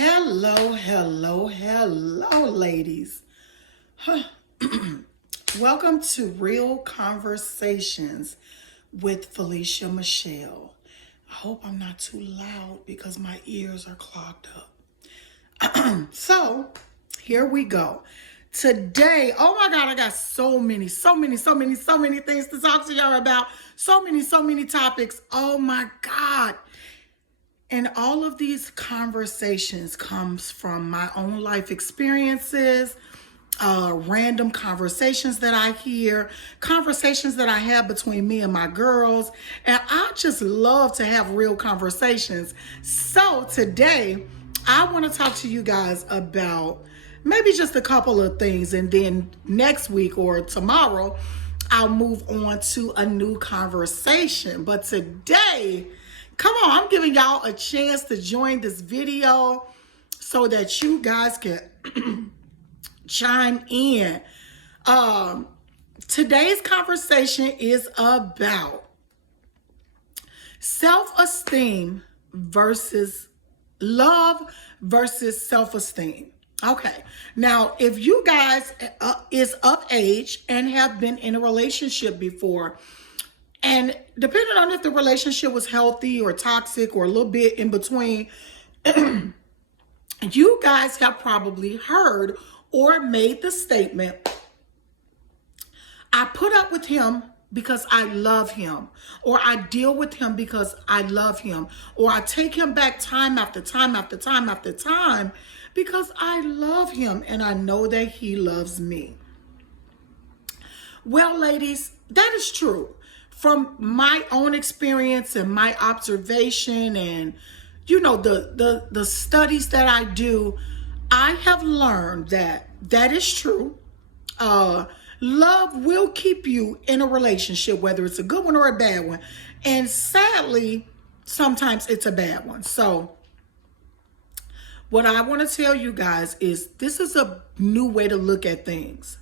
Hello, hello, hello, ladies. Welcome to Real Conversations with Felicia Michelle. I hope I'm not too loud because my ears are clogged up. So, here we go. Today, oh my God, I got so many things to talk to y'all about. So many topics. Oh my God. And all of these conversations comes from my own life experiences, random conversations that I hear, conversations that I have between me and my girls. And I just love to have real conversations. So today, I want to talk to you guys about maybe just a couple of things. And then next week or tomorrow, I'll move on to a new conversation. But today, come on, I'm giving y'all a chance to join this video so that you guys can chime in. Today's conversation is about self-esteem versus love versus self-esteem. Okay, now if you guys is of age and have been in a relationship before, and depending on if the relationship was healthy or toxic or a little bit in between, you guys have probably heard or made the statement, I put up with him because I love him, or I deal with him because I love him, or I take him back time after time after time after time because I love him and I know that he loves me. Well, ladies, that is true. From my own experience and my observation and, you know, the studies that I do, I have learned that that is true. Love will keep you in a relationship, whether it's a good one or a bad one. And sadly, sometimes it's a bad one. So what I want to tell you guys is this is a new way to look at things.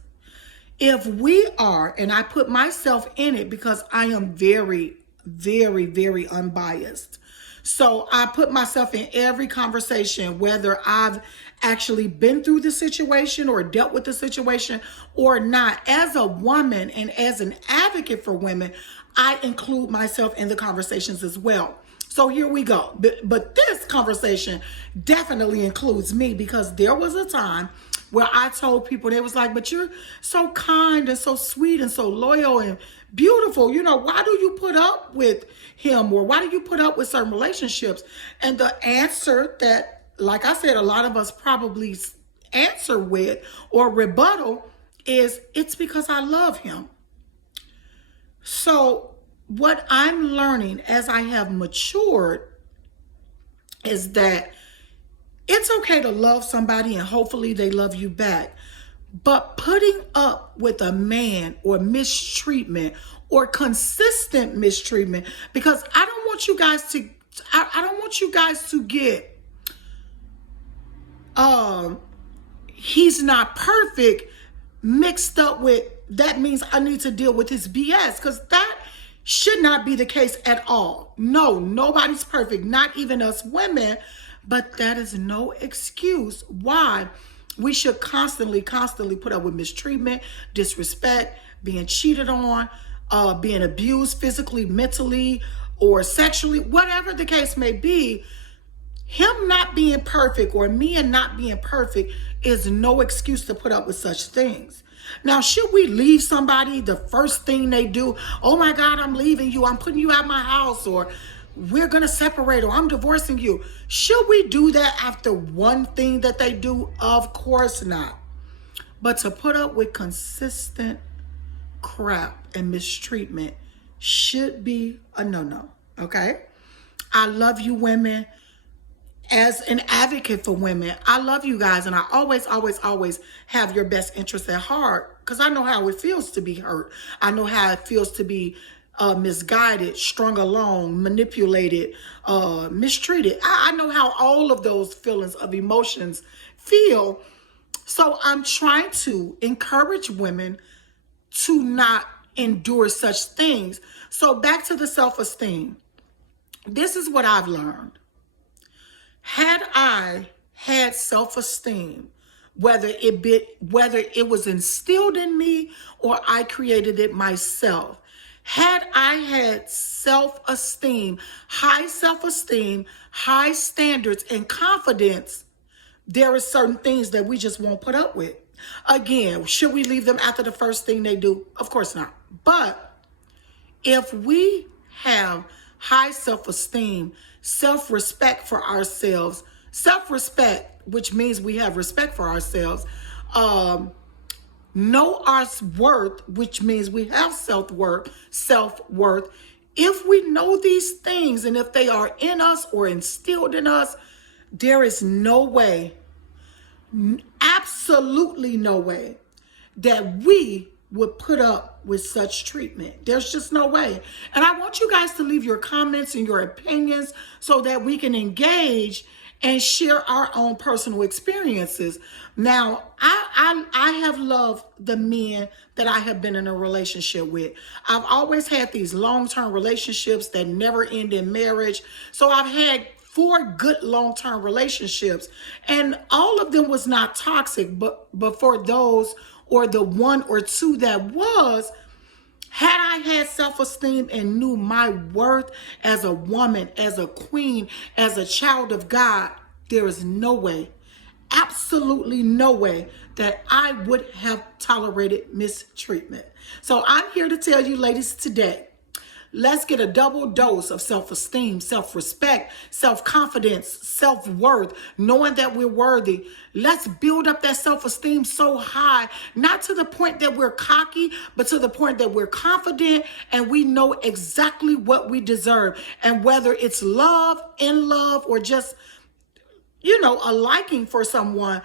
If we are, and I put myself in it because I am very, very unbiased. So I put myself in every conversation, whether I've actually been through the situation or dealt with the situation or not. As a woman and as an advocate for women, I include myself in the conversations as well. So here we go. But this conversation definitely includes me because there was a time where I told people, they was like, but you're so kind and so sweet and so loyal and beautiful. You know, why do you put up with him, or why do you put up with certain relationships? And the answer that, like I said, a lot of us probably answer with or rebuttal is, it's because I love him. So what I'm learning as I have matured is that it's okay to love somebody and hopefully they love you back. But putting up with a man or mistreatment or consistent mistreatment, because I don't want you guys to, I don't want you guys to get, he's not perfect mixed up with, that means I need to deal with his BS, because that should not be the case at all. No, nobody's perfect, not even us women. But that is no excuse why we should constantly put up with mistreatment, disrespect, being cheated on, being abused physically, mentally, or sexually, whatever the case may be. Him not being perfect or me and not being perfect is no excuse to put up with such things. Now, should we leave somebody, the first thing they do, oh my God, I'm leaving you, I'm putting you out my house, or we're going to separate, or I'm divorcing you. Should we do that after one thing that they do? Of course not. But to put up with consistent crap and mistreatment should be a no-no, okay? I love you women. As an advocate for women, I love you guys, and I always have your best interests at heart, because I know how it feels to be hurt. I know how it feels to be misguided, strung along, manipulated, mistreated. I know how all of those feelings of emotions feel. So I'm trying to encourage women to not endure such things. So back to the self-esteem. This is what I've learned. Had I had self-esteem, whether it was instilled in me or I created it myself. Had I had self-esteem, high standards and confidence, there are certain things that we just won't put up with. Again, should we leave them after the first thing they do? Of course not. But if we have high self-esteem, self-respect for ourselves, self-respect, which means we have respect for ourselves, know our worth, which means we have self-worth. If we know these things and if they are in us or instilled in us, there is no way, absolutely no way, that we would put up with such treatment. There's just no way. And I want you guys to leave your comments and your opinions so that we can engage and share our own personal experiences. Now, I have loved the men that I have been in a relationship with. I've always had these long-term relationships that never end in marriage. So I've had 4 good long-term relationships, and all of them was not toxic, but for those, or the 1 or 2 that was, had I had self-esteem and knew my worth as a woman, as a queen, as a child of God, there is no way, absolutely no way, that I would have tolerated mistreatment. So I'm here to tell you, ladies, today, let's get a double dose of self-esteem, self-respect, self-confidence, self-worth, knowing that we're worthy. Let's build up that self-esteem so high, not to the point that we're cocky, but to the point that we're confident and we know exactly what we deserve. And whether it's love, in love, or just, a liking for someone,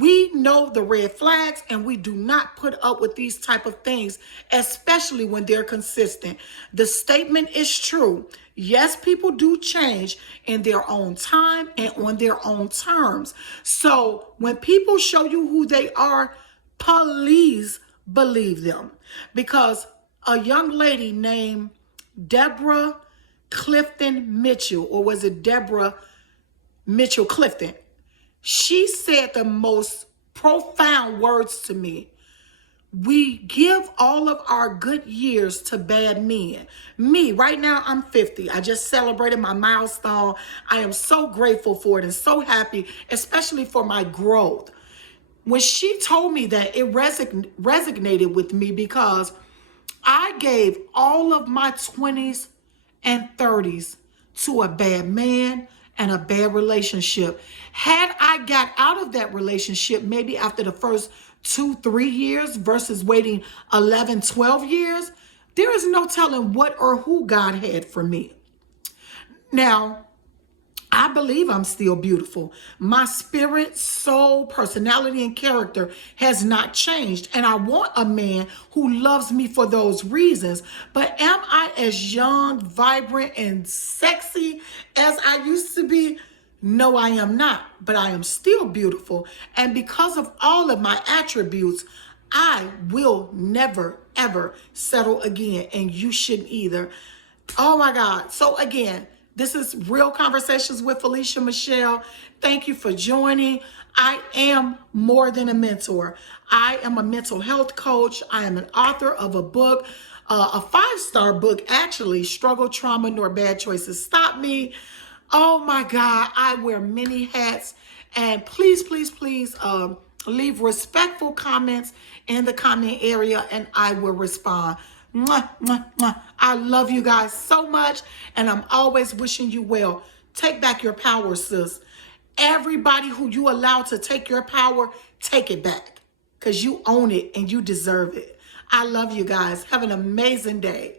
we know the red flags and we do not put up with these type of things, especially when they're consistent. The statement is true. Yes, people do change in their own time and on their own terms. So when people show you who they are, please believe them. Because a young lady named Deborah Clifton Mitchell, or was it Deborah Mitchell Clifton? She said the most profound words to me. We give all of our good years to bad men. Me, right now, I'm 50. I just celebrated my milestone. I am so grateful for it and so happy, especially for my growth. When she told me that, it resonated with me because I gave all of my 20s and 30s to a bad man and a bad relationship. Had I got out of that relationship maybe after the first 2-3 years versus waiting 11-12 years, there is no telling what or who God had for me. Now, I believe I'm still beautiful. My spirit, soul, personality, and character has not changed. And I want a man who loves me for those reasons. But am I as young, vibrant, and sexy as I used to be? No, I am not. But I am still beautiful. And because of all of my attributes, I will never, ever settle again. And you shouldn't either. Oh my God. So again, this is Real Conversations with Felicia Michelle. Thank you for joining. I am more than a mentor. I am a mental health coach. I am an author of a book, a 5-star book, actually, Struggle, Trauma, Nor Bad Choices Stop Me. Oh my God, I wear many hats. And please, please, please leave respectful comments in the comment area and I will respond. Mwah, mwah, mwah. I love you guys so much, and I'm always wishing you well. Take back your power, sis. Everybody who you allow to take your power, take it back, because you own it and you deserve it. I love you guys. Have an amazing day.